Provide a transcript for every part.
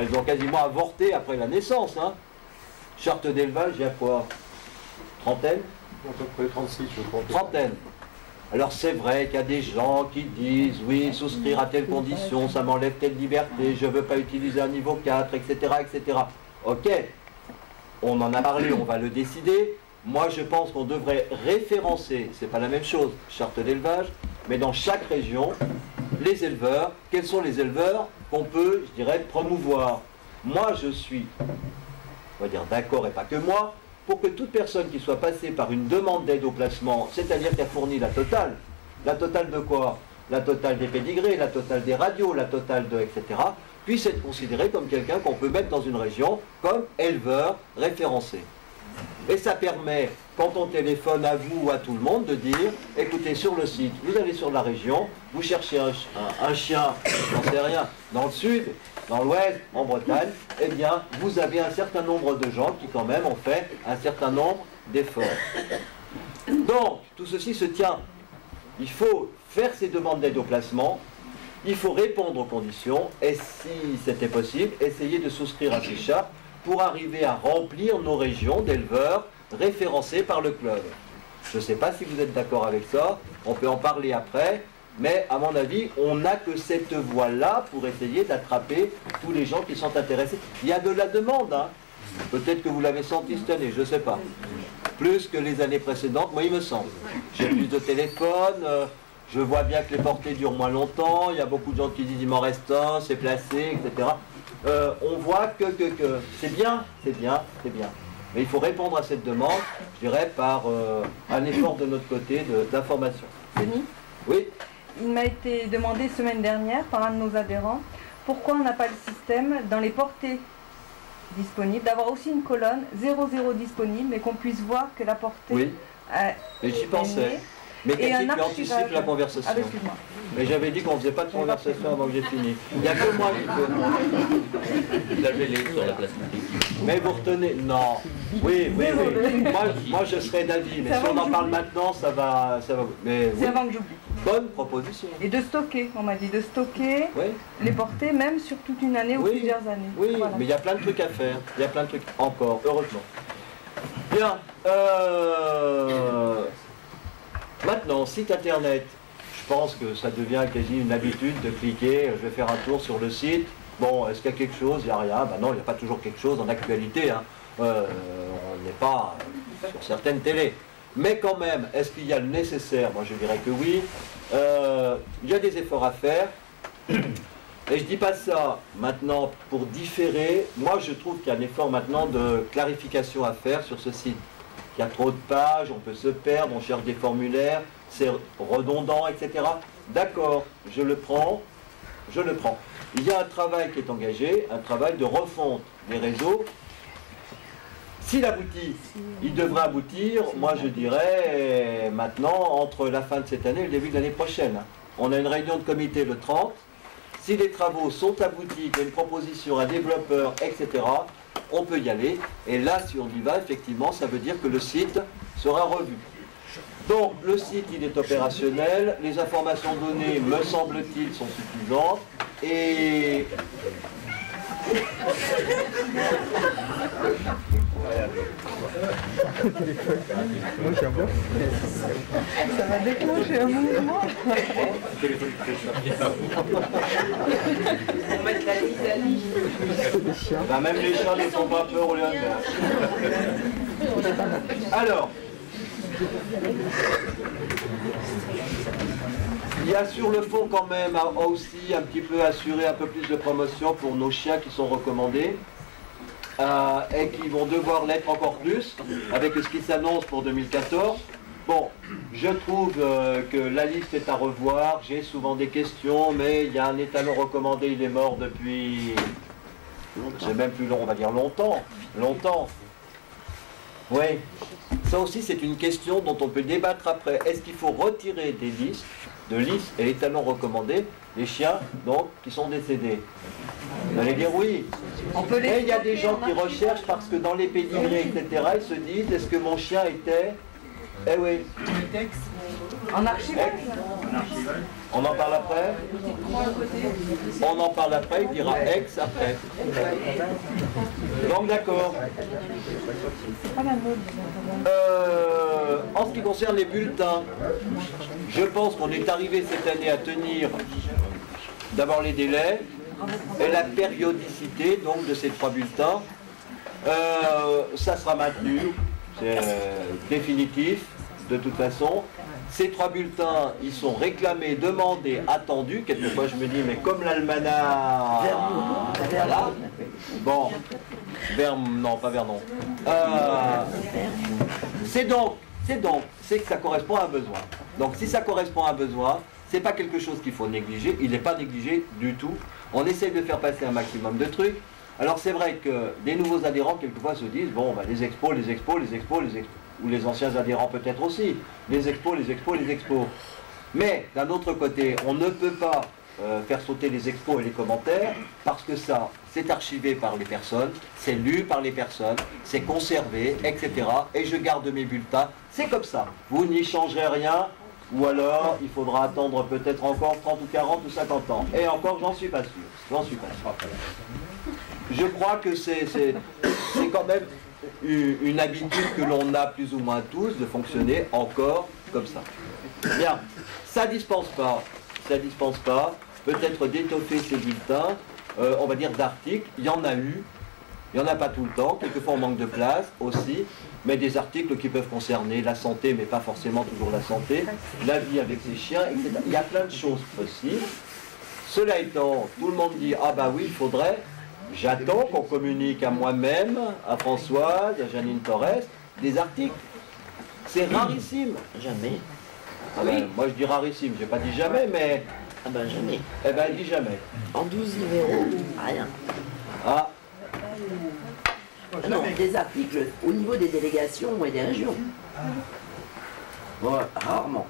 elles ont quasiment avorté après la naissance. Hein. Charte d'élevage, il y a quoi? Trentaine? À peu près 36, je crois. Trentaine. Alors c'est vrai qu'il y a des gens qui disent, oui, souscrire à telle condition, ça m'enlève telle liberté, je ne veux pas utiliser un niveau 4, etc., etc. Ok, on en a parlé, on va le décider. Moi, je pense qu'on devrait référencer, c'est pas la même chose, charte d'élevage, mais dans chaque région, les éleveurs, quels sont les éleveurs qu'on peut, je dirais, promouvoir. Moi, je suis, on va dire d'accord, et pas que moi, pour que toute personne qui soit passée par une demande d'aide au placement, c'est-à-dire qui a fourni la totale de quoi? La totale des pédigrés, la totale des radios, la totale de etc., puisse être considérée comme quelqu'un qu'on peut mettre dans une région comme éleveur référencé. Et ça permet, quand on téléphone à vous ou à tout le monde, de dire, écoutez, sur le site, vous allez sur la région, vous cherchez un chien, j'en sais rien, dans le sud, dans l'ouest, en Bretagne, eh bien, vous avez un certain nombre de gens qui, quand même, ont fait un certain nombre d'efforts. Donc, tout ceci se tient. Il faut faire ces demandes d'aide au placement, il faut répondre aux conditions, et si c'était possible, essayer de souscrire à ces chartes pour arriver à remplir nos régions d'éleveurs référencés par le club. Je ne sais pas si vous êtes d'accord avec ça, on peut en parler après, mais à mon avis, on n'a que cette voie-là pour essayer d'attraper tous les gens qui sont intéressés. Il y a de la demande, hein. Peut-être que vous l'avez senti cette année, je ne sais pas. Plus que les années précédentes, moi il me semble. J'ai plus de téléphones, je vois bien que les portées durent moins longtemps, il y a beaucoup de gens qui disent il m'en reste un, c'est placé, etc. On voit que c'est bien, c'est bien, c'est bien. Mais il faut répondre à cette demande, je dirais, par un effort de notre côté d'information. Denis ? Oui. Il m'a été demandé semaine dernière par un de nos adhérents pourquoi on n'a pas le système dans les portées disponibles, d'avoir aussi une colonne 00 disponible, mais qu'on puisse voir que la portée oui. Mais j'y pensais. Mais Cathy, tu anticipes la conversation. Ah, excuse-moi. Mais j'avais dit qu'on ne faisait pas de conversation avant que j'ai fini. Il n'y a que moi qui peux. Lavez-les sur la place publique. Mais vous retenez. Non. Oui, oui, oui. Moi je serais d'avis. Mais si on en parle maintenant, ça va. Mais, c'est oui. avant que j'oublie. Bonne proposition. Et de stocker, on m'a dit de stocker oui. les portées, même sur toute une année ou oui. plusieurs années. Oui, voilà. Mais il y a plein de trucs à faire. Il y a plein de trucs encore, heureusement. Bien. Maintenant, site internet. Je pense que ça devient quasi une habitude de cliquer, je vais faire un tour sur le site. Bon, est-ce qu'il y a quelque chose? Il n'y a rien. Ben non, il n'y a pas toujours quelque chose en actualité. Hein. On n'est pas sur certaines télés. Mais quand même, est-ce qu'il y a le nécessaire? Moi, je dirais que oui. Il y a des efforts à faire. Et je ne dis pas ça maintenant pour différer. Moi, je trouve qu'il y a un effort maintenant de clarification à faire sur ce site. Il y a trop de pages, on peut se perdre, on cherche des formulaires, c'est redondant, etc. D'accord, je le prends. Il y a un travail qui est engagé, un travail de refonte des réseaux. S'il aboutit, il devrait aboutir, moi je dirais, maintenant, entre la fin de cette année et le début de l'année prochaine. On a une réunion de comité le 30. Si les travaux sont aboutis, qu'il y a une proposition, un développeur, etc., on peut y aller. Et là, si on y va, effectivement, ça veut dire que le site sera revu. Donc, le site, il est opérationnel. Les informations données, me semble-t-il, sont suffisantes. Et... Ça va déclencher un mouvement. On met la vis-à-vis. Ben, même les chiens ne font pas peur au lieu de faire. Alors, il y a sur le fond quand même aussi un petit peu assurer un peu plus de promotion pour nos chiens qui sont recommandés et qui vont devoir l'être encore plus avec ce qui s'annonce pour 2014. Bon, je trouve que la liste est à revoir, j'ai souvent des questions, mais il y a un étalon recommandé, il est mort depuis... C'est même plus long, on va dire longtemps. Oui, ça aussi c'est une question dont on peut débattre après. Est-ce qu'il faut retirer des listes, et l'étalon recommandé, les chiens donc qui sont décédés? Vous allez dire oui. Mais il y a des gens qui recherchent parce que dans les pédigrés, etc., ils se disent, est-ce que mon chien était Eh oui. En archivage. On en parle après. On en parle après, il dira ex après. Donc d'accord. En ce qui concerne les bulletins, je pense qu'on est arrivé cette année à tenir d'abord les délais et la périodicité donc de ces 3 bulletins. Ça sera maintenu, c'est définitif de toute façon. Ces 3 bulletins, ils sont réclamés, demandés, attendus. Quelquefois je me dis, mais comme l'almanach... Voilà. Bon, non, pas Vernon. C'est que ça correspond à un besoin. Donc si ça correspond à un besoin, c'est pas quelque chose qu'il faut négliger, il n'est pas négligé du tout. On essaye de faire passer un maximum de trucs. Alors c'est vrai que des nouveaux adhérents quelquefois se disent, bon, bah, les expos, ou les anciens adhérents peut-être aussi, les expos. Mais d'un autre côté, on ne peut pas faire sauter les expos et les commentaires, parce que ça, c'est archivé par les personnes, c'est lu par les personnes, c'est conservé, etc. Et je garde mes bulletins, c'est comme ça. Vous n'y changerez rien, ou alors il faudra attendre peut-être encore 30 ou 40 ou 50 ans. Et encore, j'en suis pas sûr. Je crois que c'est quand même une habitude que l'on a plus ou moins tous de fonctionner encore comme ça. Bien, ça dispense pas peut-être d'étoffer ces bulletins, on va dire d'articles. Il y en a eu, il n'y en a pas tout le temps, quelquefois on manque de place aussi, mais des articles qui peuvent concerner la santé, mais pas forcément toujours la santé, la vie avec ses chiens, etc. Il y a plein de choses possibles. Cela étant, tout le monde dit, ah bah oui, il faudrait. J'attends qu'on communique à moi-même, à Françoise, à Janine Torres, des articles. C'est rarissime. Jamais. Ah ben, moi je dis rarissime, j'ai pas dit jamais, mais... Ah ben jamais. Eh ben elle dit jamais. En 12 numéros, rien. Ah. Non, des articles au niveau des délégations et des régions. Bon, rarement.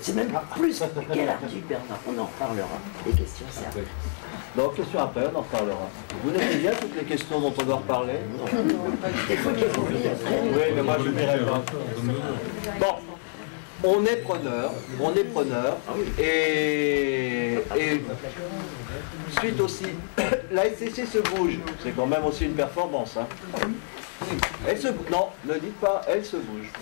C'est même plus. Quel article, Bernard? On en reparlera. Les questions, c'est après. Donc, question après, on en reparlera. Vous notez bien toutes les questions dont on doit reparler? Oui, mais moi je ne dirai pas. Bon, on est preneur, et suite aussi, la SCC se bouge, c'est quand même aussi une performance. Hein. Elle se bouge, non, ne dites pas, elle se bouge.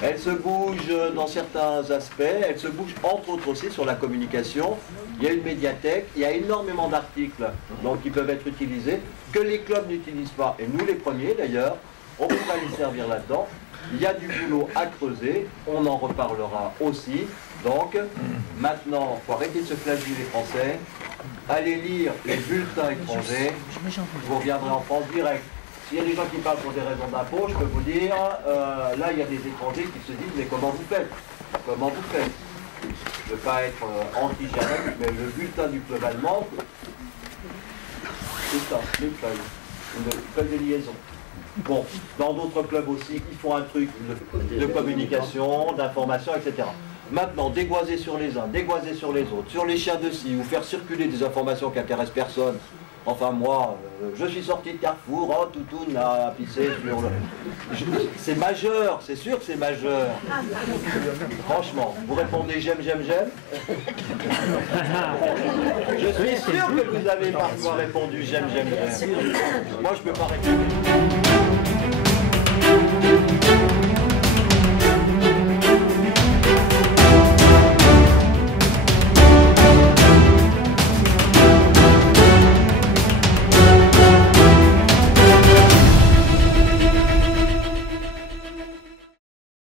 Elle se bouge dans certains aspects, elle se bouge entre autres aussi sur la communication. Il y a une médiathèque, il y a énormément d'articles donc, qui peuvent être utilisés, que les clubs n'utilisent pas, et nous les premiers d'ailleurs, on pourra les servir là-dedans. Il y a du boulot à creuser, on en reparlera aussi. Donc, maintenant, il faut arrêter de se flageller les Français, allez lire les bulletins étrangers, vous reviendrez en France direct. S'il y a des gens qui parlent pour des raisons d'impôt, je peux vous dire, là il y a des étrangers qui se disent, mais comment vous faites? Comment vous faites? Je ne veux pas être anti-Jamaïque, mais le bulletin du club allemand, c'est ça, une feuille de liaison. Bon, dans d'autres clubs aussi, ils font un truc de communication, d'information, etc. Maintenant, dégoiser sur les uns, dégoiser sur les autres, sur les chiens de scie, ou faire circuler des informations qui n'intéressent personne. Enfin, moi, je suis sorti de Carrefour, oh, Toutoune a pissé sur le... C'est majeur, c'est sûr que c'est majeur. Franchement, vous répondez j'aime. Je suis sûr que vous avez parfois répondu j'aime. Moi, je peux pas répondre.